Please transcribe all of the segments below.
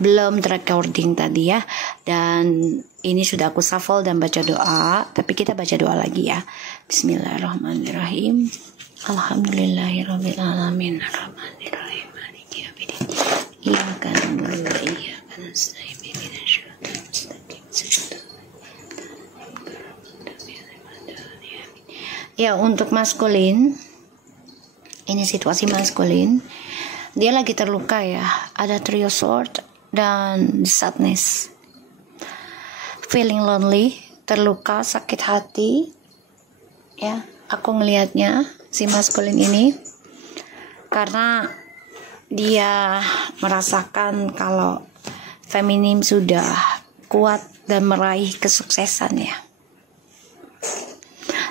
belum recording tadi ya, dan ini sudah aku shuffle dan baca doa, tapi kita baca doa lagi ya. Bismillahirrahmanirrahim. Alhamdulillahirabbil alamin arrahmanirrahim maliki yaumiddin iyyaka na'budu wa iyyaka nasta'in ihdinas siratal mustaqim. Ya, untuk maskulin, ini situasi maskulin, dia lagi terluka ya, ada trio sword dan sadness, feeling lonely, terluka, sakit hati ya. Aku ngelihatnya si maskulin ini karena dia merasakan kalau feminim sudah kuat dan meraih kesuksesan ya.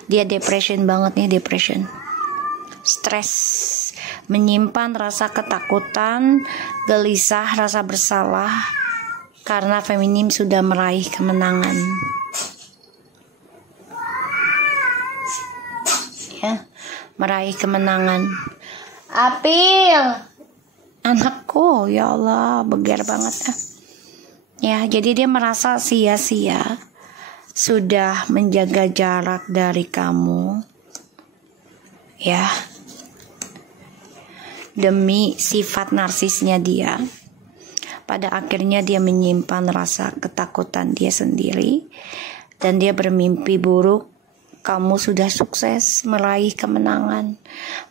Dia depression banget nih, depression, stres, menyimpan rasa ketakutan, gelisah, rasa bersalah karena feminim sudah meraih kemenangan. Ya, meraih kemenangan. Apil, anakku, ya Allah, beger banget ya. Jadi dia merasa sia-sia sudah menjaga jarak dari kamu ya, demi sifat narsisnya dia. Pada akhirnya dia menyimpan rasa ketakutan dia sendiri dan dia bermimpi buruk kamu sudah sukses meraih kemenangan.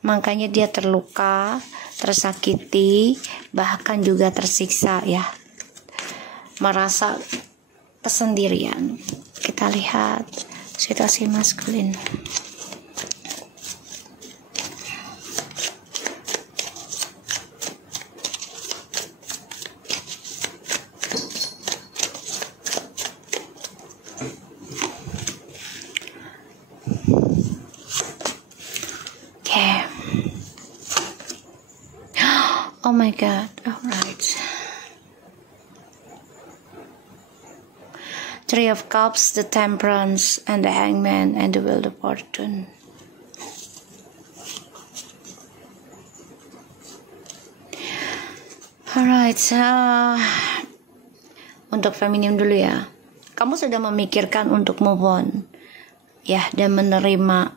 Makanya dia terluka, tersakiti, bahkan juga tersiksa ya, merasa kesendirian. Kita lihat situasi maskulin. Okay. Oh my God. All right. Three of Cups, the Temperance, and the Hangman, and the Wheel of Fortune. Alright, untuk feminim dulu ya. Kamu sudah memikirkan untuk move on, ya, dan menerima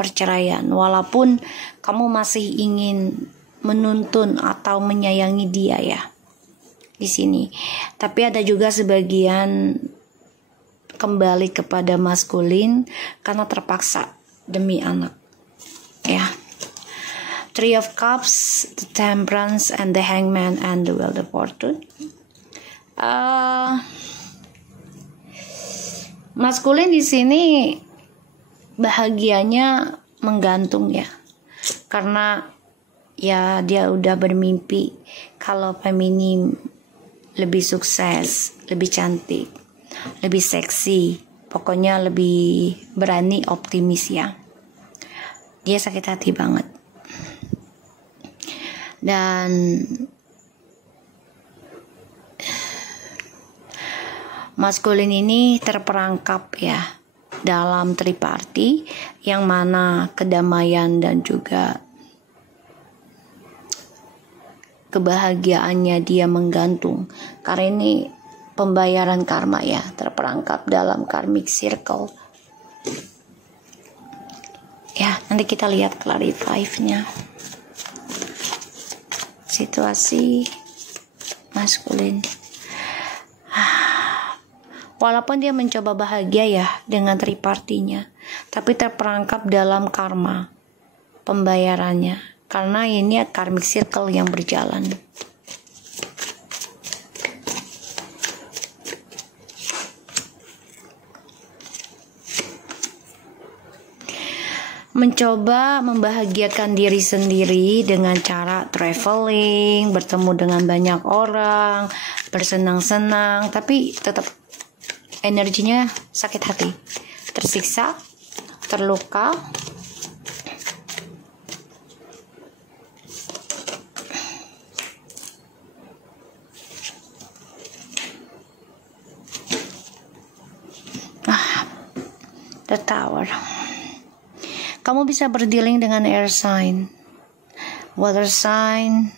perceraian. Walaupun kamu masih ingin menuntun atau menyayangi dia ya di sini, tapi ada juga sebagian kembali kepada maskulin karena terpaksa demi anak ya. Three of Cups, the Temperance, and the Hangman, and the Wheel of Fortune. Maskulin di sini bahagianya menggantung ya, karena ya dia udah bermimpi kalau feminim lebih sukses, lebih cantik, lebih seksi, pokoknya lebih berani, optimis ya. Dia sakit hati banget. Dan maskulin ini terperangkap ya dalam triparty, yang mana kedamaian dan juga kebahagiaannya dia menggantung, karena ini pembayaran karma ya, terperangkap dalam karmic circle ya. Nanti kita lihat clarify-nya situasi maskulin. Walaupun dia mencoba bahagia ya dengan tripartinya, tapi terperangkap dalam karma pembayarannya, karena ini karmic circle yang berjalan. Mencoba membahagiakan diri sendiri dengan cara traveling, bertemu dengan banyak orang, bersenang-senang, tapi tetap energinya sakit hati, tersiksa, terluka. The Tower. Kamu bisa berdealing dengan air sign, water sign,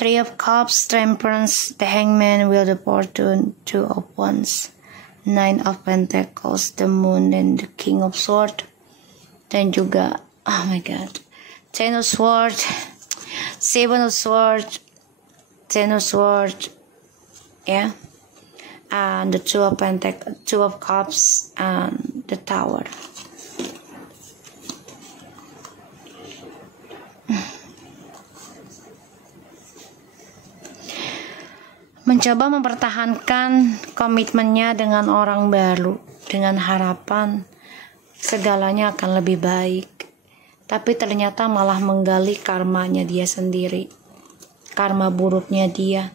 Three of Cups, Temperance, the Hangman, Wheel of Fortune, Two of Wands, Nine of Pentacles, the Moon, and the King of Swords. Dan juga, oh my god, Ten of Swords, Seven of Swords, Ten of Swords, yeah, and the Two of Pentacles, Two of Cups, and the Tower. Mencoba mempertahankan komitmennya dengan orang baru, dengan harapan segalanya akan lebih baik. Tapi ternyata malah menggali karmanya dia sendiri, karma buruknya dia.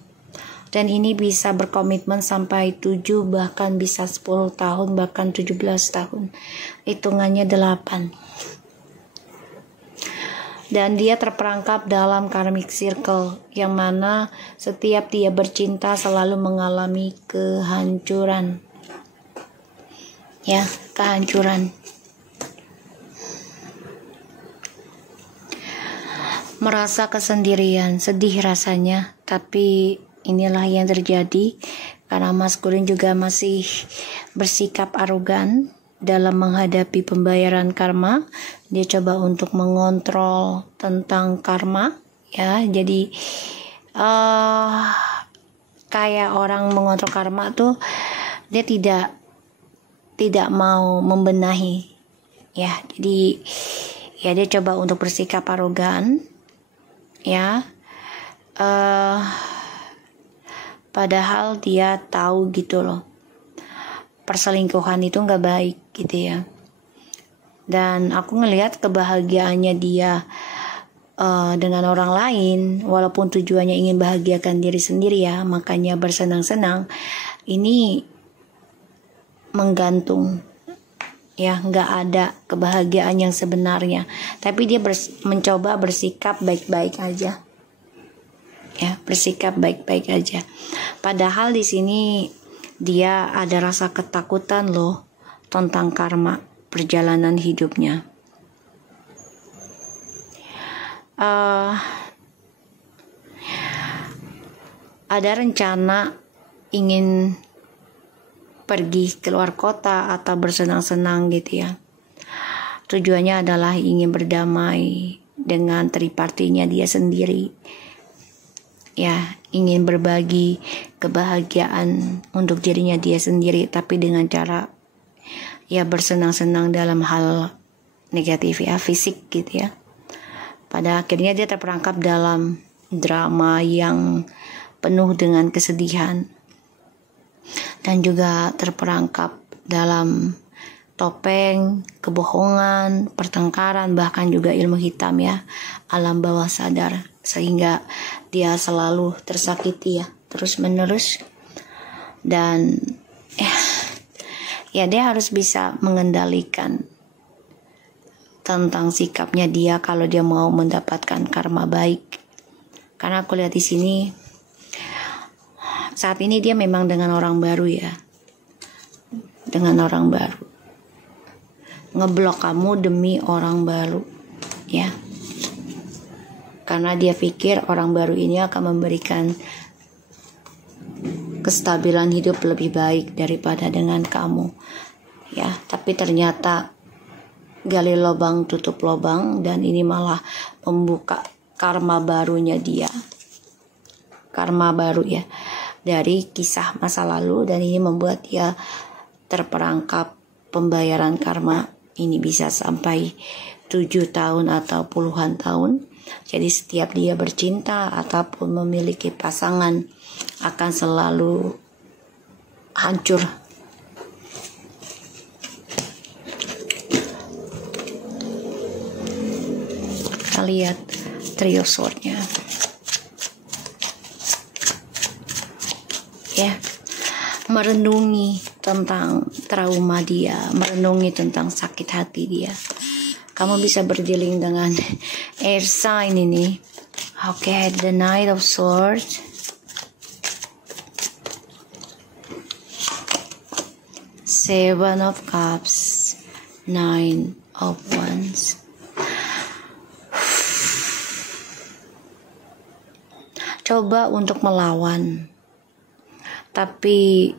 Dan ini bisa berkomitmen sampai 7, bahkan bisa 10 tahun, bahkan 17 tahun. Hitungannya 8. Dan dia terperangkap dalam karmic circle, yang mana setiap dia bercinta selalu mengalami kehancuran. Ya, kehancuran. Merasa kesendirian, sedih rasanya, tapi inilah yang terjadi karena maskulin juga masih bersikap arogan dalam menghadapi pembayaran karma. Dia coba untuk mengontrol tentang karma, ya. Jadi kayak orang mengontrol karma tuh dia tidak mau membenahi, ya. Jadi ya dia coba untuk bersikap arogan, ya. Padahal dia tahu gitu loh, perselingkuhan itu nggak baik gitu ya. Dan aku ngelihat kebahagiaannya dia dengan orang lain, walaupun tujuannya ingin bahagiakan diri sendiri ya, makanya bersenang-senang. Ini menggantung, ya, nggak ada kebahagiaan yang sebenarnya. Tapi dia mencoba bersikap baik-baik aja, ya, bersikap baik-baik aja. Padahal di sini dia ada rasa ketakutan loh tentang karma perjalanan hidupnya. Ada rencana ingin pergi keluar kota atau bersenang-senang gitu ya. Tujuannya adalah ingin berdamai dengan tripartinya dia sendiri. Ya, ingin berbagi kebahagiaan untuk dirinya dia sendiri, tapi dengan cara ya bersenang-senang dalam hal negatif, ya, fisik gitu ya. Pada akhirnya dia terperangkap dalam drama yang penuh dengan kesedihan, dan juga terperangkap dalam topeng, kebohongan, pertengkaran, bahkan juga ilmu hitam, ya, alam bawah sadar, sehingga dia selalu tersakiti ya, terus menerus. Dan ya dia harus bisa mengendalikan tentang sikapnya dia kalau dia mau mendapatkan karma baik. Karena aku lihat di sini saat ini dia memang dengan orang baru, ya, dengan orang baru, ngeblok kamu demi orang baru, ya, karena dia pikir orang baru ini akan memberikan kestabilan hidup lebih baik daripada dengan kamu, ya. Tapi ternyata gali lubang tutup lubang, dan ini malah membuka karma barunya dia, karma baru, ya, dari kisah masa lalu. Dan ini membuat dia terperangkap pembayaran karma ini bisa sampai 7 tahun atau puluhan tahun. Jadi setiap dia bercinta ataupun memiliki pasangan akan selalu hancur. Kita lihat trio swordnya, ya, merenungi tentang trauma dia, merenungi tentang sakit hati dia. Kamu bisa berdealing dengan air sign ini. Oke, the Knight of Swords, Seven of Cups, Nine of Wands. coba untuk melawan. Tapi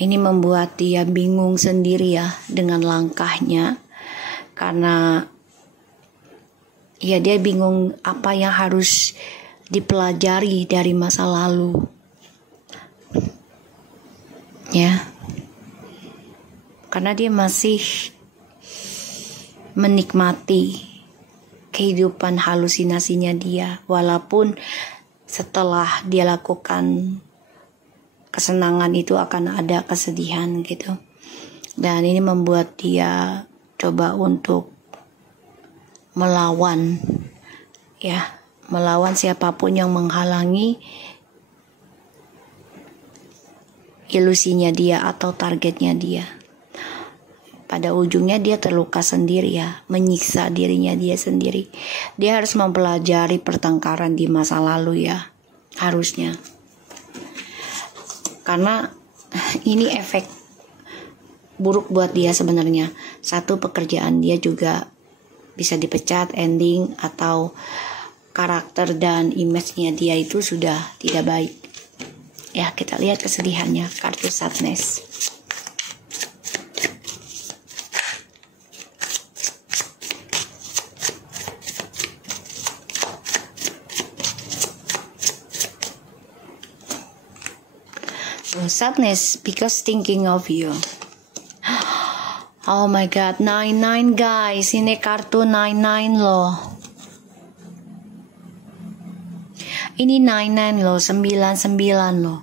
ini membuat dia bingung sendiri ya dengan langkahnya. Karena ya dia bingung apa yang harus dipelajari dari masa lalu. Ya. Karena dia masih menikmati kehidupan halusinasinya dia, walaupun setelah dia lakukan kesenangan itu akan ada kesedihan gitu. Dan ini membuat dia coba untuk melawan, ya, melawan siapapun yang menghalangi ilusinya dia atau targetnya dia. Pada ujungnya dia terluka sendiri ya, menyiksa dirinya dia sendiri. Dia harus mempelajari pertengkaran di masa lalu ya, harusnya. Karena ini efek buruk buat dia sebenarnya. Satu, pekerjaan dia juga bisa dipecat, ending, atau karakter dan image-nya dia itu sudah tidak baik. Ya, kita lihat kesedihannya, kartu sadness. Sadness because thinking of you. Oh my god, 99 guys, ini kartu 99 loh. Ini 99 loh, 99 loh.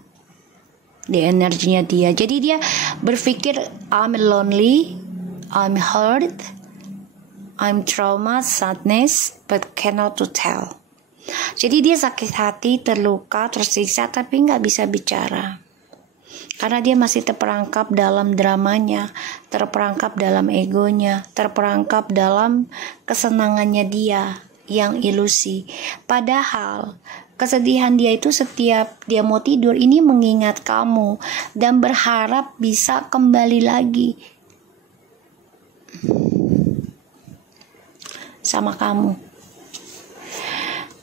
Di energinya dia. Jadi dia berpikir I'm lonely, I'm hurt, I'm trauma, sadness, but cannot to tell. Jadi dia sakit hati, terluka, tersiksa, tapi nggak bisa bicara. Karena dia masih terperangkap dalam dramanya, terperangkap dalam egonya, terperangkap dalam kesenangannya dia yang ilusi. Padahal kesedihan dia itu setiap dia mau tidur ini mengingat kamu dan berharap bisa kembali lagi sama kamu.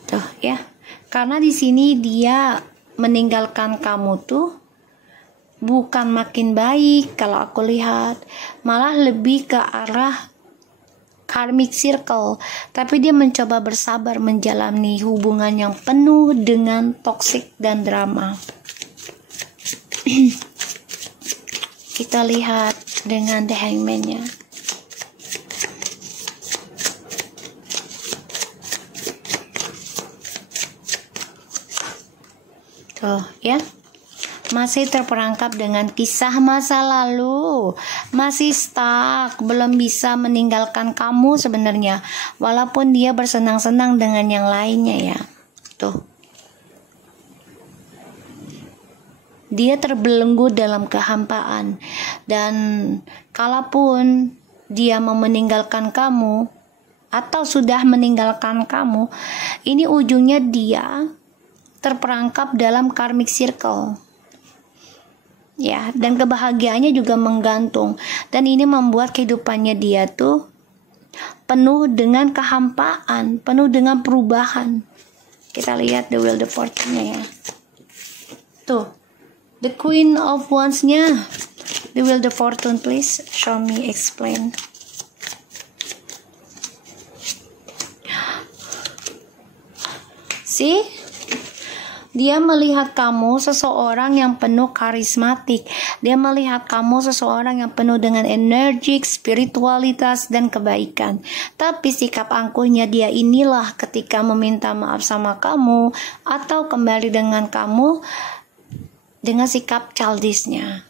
Tuh ya. Karena di sini dia meninggalkan kamu tuh bukan makin baik kalau aku lihat, malah lebih ke arah karmic circle. Tapi dia mencoba bersabar menjalani hubungan yang penuh dengan toksik dan drama. Kita lihat dengan The Hangman-nya. Tuh ya, masih terperangkap dengan kisah masa lalu, masih stuck, belum bisa meninggalkan kamu sebenarnya, walaupun dia bersenang-senang dengan yang lainnya ya. Tuh, dia terbelenggu dalam kehampaan, dan kalaupun dia mau meninggalkan kamu atau sudah meninggalkan kamu, ini ujungnya dia terperangkap dalam karmic circle. Ya, dan kebahagiaannya juga menggantung, dan ini membuat kehidupannya dia tuh penuh dengan kehampaan, penuh dengan perubahan. Kita lihat the Wheel of Fortune-nya ya. Tuh, the Queen of Wands-nya. The Wheel of Fortune, please show me, explain. See? Dia melihat kamu seseorang yang penuh karismatik. Dia melihat kamu seseorang yang penuh dengan energi, spiritualitas, dan kebaikan. Tapi sikap angkuhnya dia inilah ketika meminta maaf sama kamu atau kembali dengan kamu dengan sikap childishnya.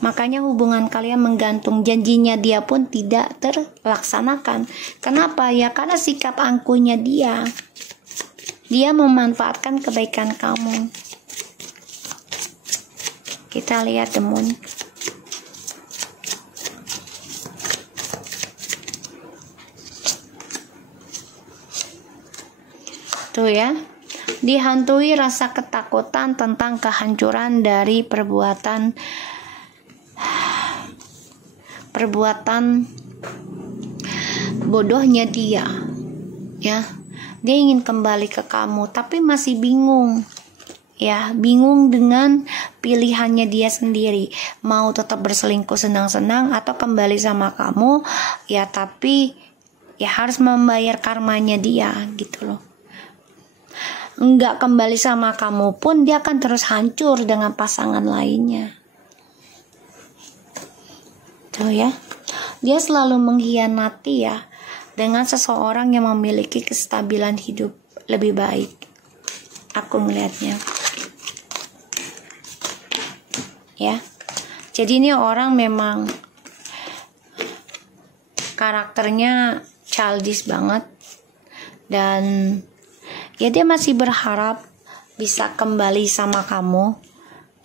Makanya hubungan kalian menggantung, janjinya dia pun tidak terlaksanakan. Kenapa? Ya karena sikap angkuhnya dia. Dia memanfaatkan kebaikan kamu. Kita lihat the Moon. Tuh ya. Dihantui rasa ketakutan tentang kehancuran dari perbuatan bodohnya dia. ya. Dia ingin kembali ke kamu tapi masih bingung. Ya, bingung dengan pilihannya dia sendiri. Mau tetap berselingkuh senang-senang atau kembali sama kamu, ya tapi ya harus membayar karmanya dia gitu loh. Enggak kembali sama kamu pun dia akan terus hancur dengan pasangan lainnya. Tuh ya. Dia selalu mengkhianati ya dengan seseorang yang memiliki kestabilan hidup lebih baik. Aku melihatnya. Ya. Jadi ini orang memang karakternya childish banget dan ya dia masih berharap bisa kembali sama kamu.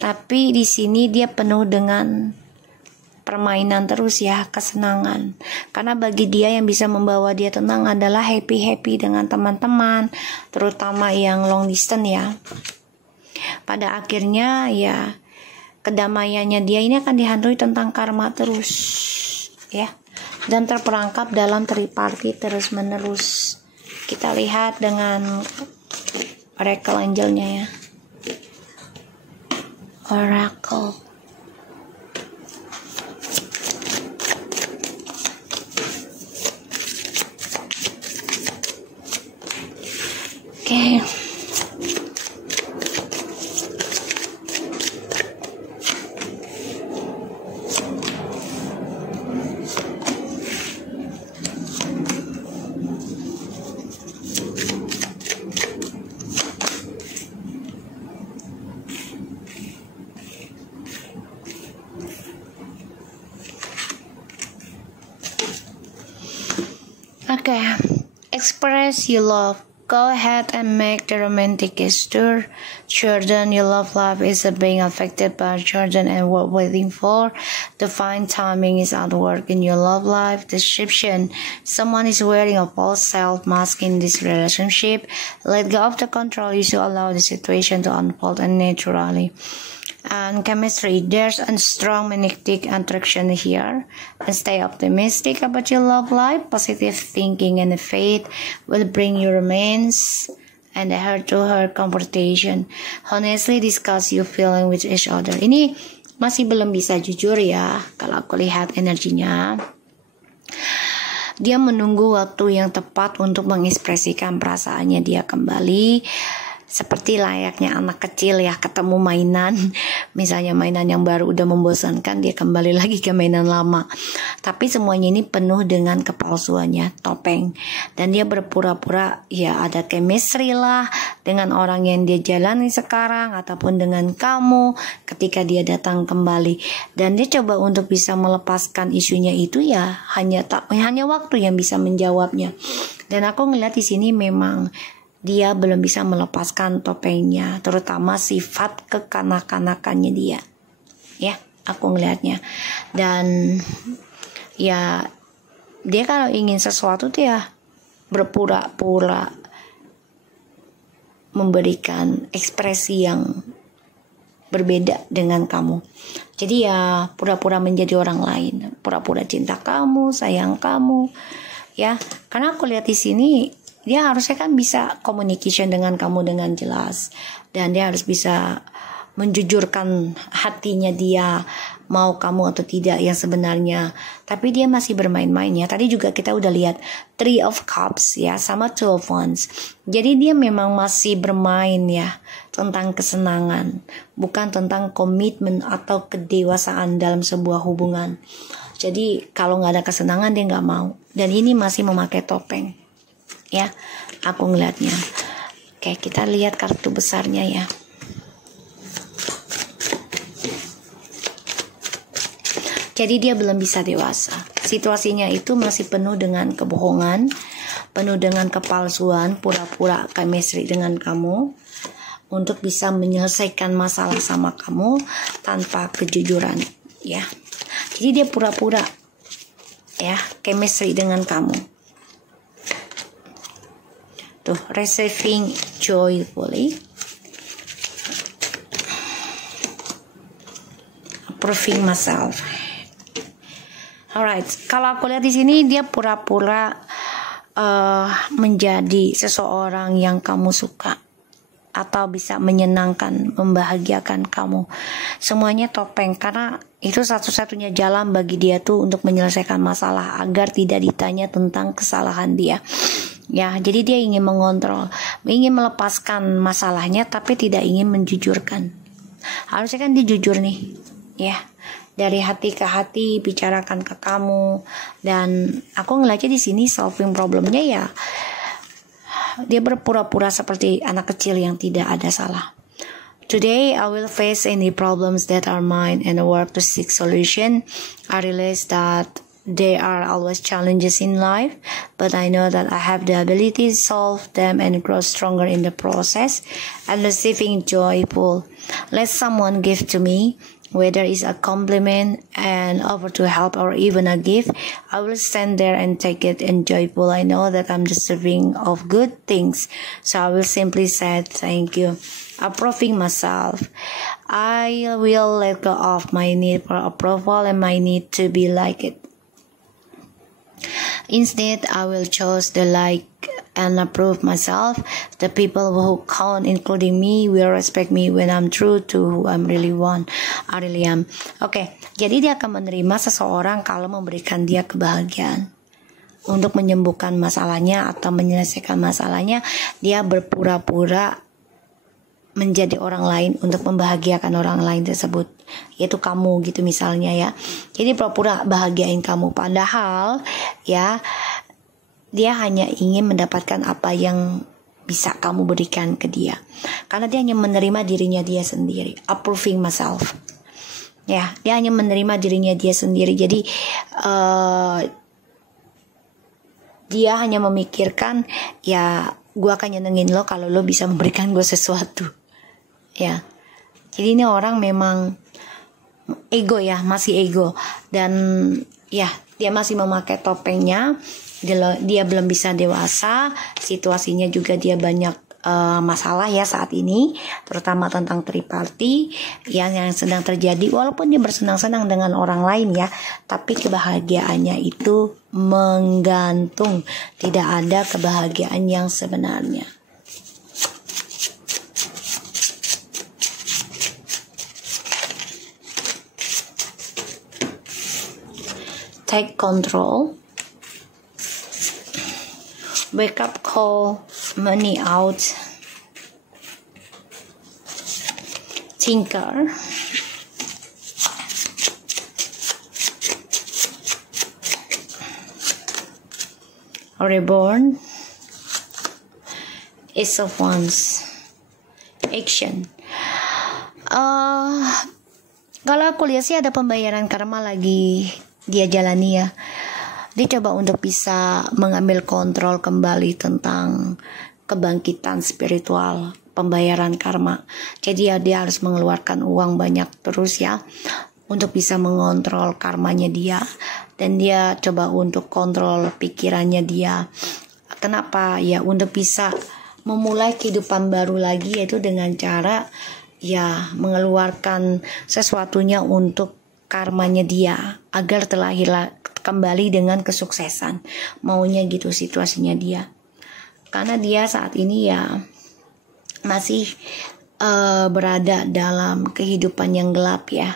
Tapi di sini dia penuh dengan permainan terus ya, kesenangan. Karena bagi dia yang bisa membawa dia tenang adalah happy-happy dengan teman-teman, terutama yang long distance ya. Pada akhirnya ya kedamaiannya dia ini akan dihantui tentang karma terus ya, dan terperangkap dalam tripartit terus menerus. Kita lihat dengan Oracle Angelnya ya, Oracle. Oke. Okay, express your love. Go ahead and make the romantic gesture. Children, your love life is being affected by children and what waiting for. Divine timing is at work in your love life. Deception. Someone is wearing a false self mask in this relationship. Let go of the control. You should allow the situation to unfold naturally. And chemistry, there's a strong magnetic attraction here. And stay optimistic about your love life. Positive thinking and faith will bring you romance and heart-to-heart conversation. Honestly discuss your feeling with each other. Ini masih belum bisa jujur ya, kalau aku lihat energinya. Dia menunggu waktu yang tepat untuk mengekspresikan perasaannya dia kembali. Seperti layaknya anak kecil ya, ketemu mainan, misalnya mainan yang baru udah membosankan, dia kembali lagi ke mainan lama. Tapi semuanya ini penuh dengan kepalsuannya, topeng. Dan dia berpura-pura ya ada chemistry lah dengan orang yang dia jalani sekarang ataupun dengan kamu ketika dia datang kembali. Dan dia coba untuk bisa melepaskan isunya itu ya hanya waktu yang bisa menjawabnya. Dan aku ngeliat di sini memang dia belum bisa melepaskan topengnya, terutama sifat kekanak-kanakannya dia. Ya, aku ngelihatnya. Dan ya dia kalau ingin sesuatu tuh ya berpura-pura memberikan ekspresi yang berbeda dengan kamu. Jadi ya pura-pura menjadi orang lain, pura-pura cinta kamu, sayang kamu. Ya, karena aku lihat di sini dia harusnya kan bisa communication dengan kamu dengan jelas, dan dia harus bisa menjujurkan hatinya dia mau kamu atau tidak yang sebenarnya. Tapi dia masih bermain-main ya. Tadi juga kita udah lihat Three of Cups ya sama Two of Wands. Jadi dia memang masih bermain ya tentang kesenangan, bukan tentang komitmen atau kedewasaan dalam sebuah hubungan. Jadi kalau nggak ada kesenangan dia nggak mau. Dan ini masih memakai topeng. Ya, aku ngeliatnya. Oke, kita lihat kartu besarnya ya. Jadi dia belum bisa dewasa. Situasinya itu masih penuh dengan kebohongan, penuh dengan kepalsuan, pura-pura chemistry dengan kamu untuk bisa menyelesaikan masalah sama kamu tanpa kejujuran, ya. Jadi dia pura-pura ya chemistry dengan kamu. Tuh, receiving joyfully, approving myself. Alright, kalau aku lihat di sini dia pura-pura menjadi seseorang yang kamu suka atau bisa menyenangkan, membahagiakan kamu. Semuanya topeng, karena itu satu-satunya jalan bagi dia tuh untuk menyelesaikan masalah agar tidak ditanya tentang kesalahan dia. Ya, jadi dia ingin mengontrol, ingin melepaskan masalahnya tapi tidak ingin menjujurkan. Harusnya kan dia jujur nih, ya. Dari hati ke hati bicarakan ke kamu, dan aku ngeliatnya di sini solving problemnya ya dia berpura-pura seperti anak kecil yang tidak ada salah. Today I will face any problems that are mine and work to seek solution. I realize that there are always challenges in life, but I know that I have the ability to solve them and grow stronger in the process and receiving joyful. Let someone give to me, whether it's a compliment, an offer to help, or even a gift, I will stand there and take it enjoyful. I know that I'm deserving of good things, so I will simply say thank you. Approving myself, I will let go of my need for approval and my need to be liked. Instead, I will choose the like and approve myself. The people who count, including me, will respect me when I'm true to who I really am. Oke, jadi dia akan menerima seseorang kalau memberikan dia kebahagiaan. Untuk menyembuhkan masalahnya atau menyelesaikan masalahnya, dia berpura-pura menjadi orang lain untuk membahagiakan orang lain tersebut, yaitu kamu gitu misalnya ya. Jadi pura-pura bahagiain kamu, padahal ya dia hanya ingin mendapatkan apa yang bisa kamu berikan ke dia, karena dia hanya menerima dirinya dia sendiri. Approving myself, ya, dia hanya menerima dirinya dia sendiri. Jadi dia hanya memikirkan, ya gue akan nyenengin lo kalau lo bisa memberikan gue sesuatu. Ya, jadi ini orang memang ego ya, masih ego, dan ya dia masih memakai topengnya. Dia belum bisa dewasa, situasinya juga dia banyak masalah ya saat ini, terutama tentang triparty yang sedang terjadi. Walaupun dia bersenang-senang dengan orang lain ya, tapi kebahagiaannya itu menggantung, tidak ada kebahagiaan yang sebenarnya. Take control. Wake up call, money out. Tinker. Reborn. Ace of Wands. Action. Kalau aku lihat sih ada pembayaran karma lagi dia jalani ya. Dia coba untuk bisa mengambil kontrol kembali tentang kebangkitan spiritual, pembayaran karma. Jadi ya dia harus mengeluarkan uang banyak terus ya untuk bisa mengontrol karmanya dia. Dan dia coba untuk kontrol pikirannya dia. Kenapa? Ya untuk bisa memulai kehidupan baru lagi, yaitu dengan cara ya mengeluarkan sesuatunya untuk karmanya dia agar terlahir kembali dengan kesuksesan. Maunya gitu situasinya dia, karena dia saat ini ya masih berada dalam kehidupan yang gelap ya.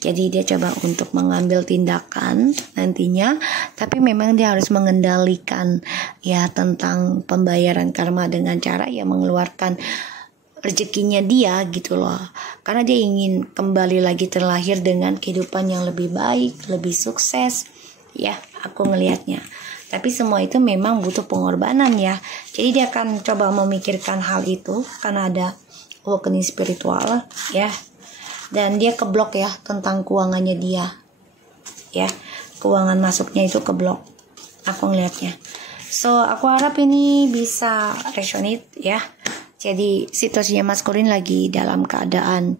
Jadi dia coba untuk mengambil tindakan nantinya, tapi memang dia harus mengendalikan ya tentang pembayaran karma dengan cara ya mengeluarkan rezekinya dia gitu loh, karena dia ingin kembali lagi terlahir dengan kehidupan yang lebih baik, lebih sukses ya, aku ngelihatnya. Tapi semua itu memang butuh pengorbanan ya. Jadi dia akan coba memikirkan hal itu karena ada awakening spiritual ya, dan dia keblok ya tentang keuangannya dia ya, keuangan masuknya itu keblok, aku ngelihatnya. So aku harap ini bisa resonate ya. Jadi situasinya maskulin lagi dalam keadaan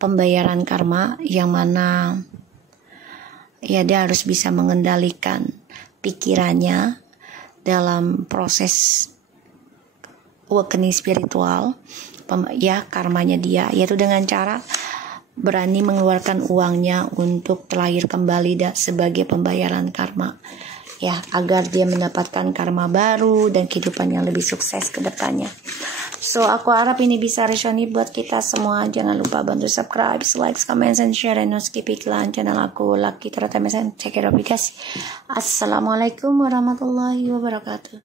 pembayaran karma, yang mana ya dia harus bisa mengendalikan pikirannya dalam proses awakening spiritual ya karmanya dia, yaitu dengan cara berani mengeluarkan uangnya untuk terlahir kembali sebagai pembayaran karma ya, agar dia mendapatkan karma baru dan kehidupan yang lebih sukses ke depannya. So, aku harap ini bisa resonate buat kita semua. Jangan lupa bantu subscribe, like, comment, and share, dan skip iklan channel aku, Lucky Teratamesan. Check it out, guys. Assalamualaikum warahmatullahi wabarakatuh.